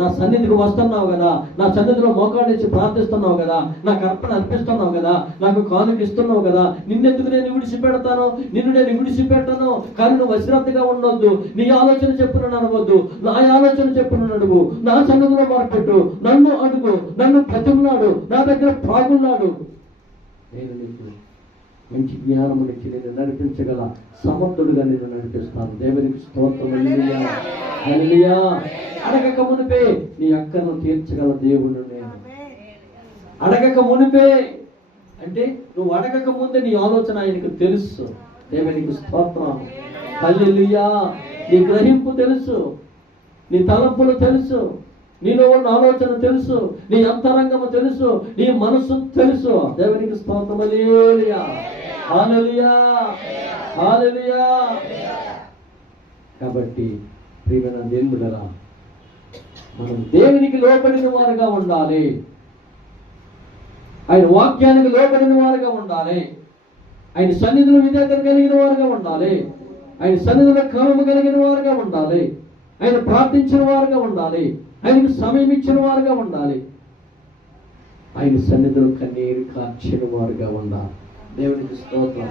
నా సన్నిధికి వస్తున్నావు కదా, నా సన్నిధిలో మోకాళ్ళేసి ప్రార్థిస్తున్నావు కదా, నాకు అర్పణ అర్పిస్తున్నావు కదా, నాకు కానుక ఇస్తున్నావు కదా, నిన్నెందుకు నేను విడిచిపెడతాను, నిన్ను నేను విడిచిపెట్టను. కానీ నువ్వు అశ్రద్ధగా ఉండొద్దు, నీ ఆలోచన చెప్పున నడవద్దు, నా ఆలోచన చెప్పున నడువు, నా సన్నిధిలో మొరపెట్టు, నన్ను అడుగు, నన్ను ప్రతిమలాడు, నా దగ్గర ప్రాగున్నాడు. నేను నీకు మంచి జ్ఞానము నుంచి నేను నడిపించగల సమర్థుడుగా నేను నడిపిస్తాను. దేవునికి స్తోత్రం. హల్లెలూయా, హల్లెలూయా. అడగక మునిపే నీ అక్కను తీర్చగల దేవుడు నేను. అడగక మునిపే అంటే నువ్వు అడగక ముందే నీ ఆలోచన ఆయనకు తెలుసు. దేవునికి స్తోత్రం. హల్లెలూయా. నీ గ్రహింపు తెలుసు, నీ తలంపులు తెలుసు, నీలో ఉన్న ఆలోచన తెలుసు, నీ అంతరంగము తెలుసు, నీ మనస్సు తెలుసు. దేవునికి స్తోత్రం. హల్లెలూయా, హల్లెలూయా, హల్లెలూయా. కాబట్టి ప్రియమైన దేవుడరా, మనం దేవునికి లోబడిన వారుగా ఉండాలి, ఆయన వాక్యానికి లోబడిన వారుగా ఉండాలి, ఆయన సన్నిధిలో విధేయత కలిగిన వారుగా ఉండాలి, ఆయన సన్నిధిలో క్రమము కలిగిన వారుగా ఉండాలి, ఆయన ప్రార్థించిన వారుగా ఉండాలి, ఆయనకు సమయం ఇచ్చిన వారుగా ఉండాలి, ఆయన సన్నిధిలో కన్నీరు కార్చిన వారుగా ఉండాలి. దేవునికి స్తోత్రం.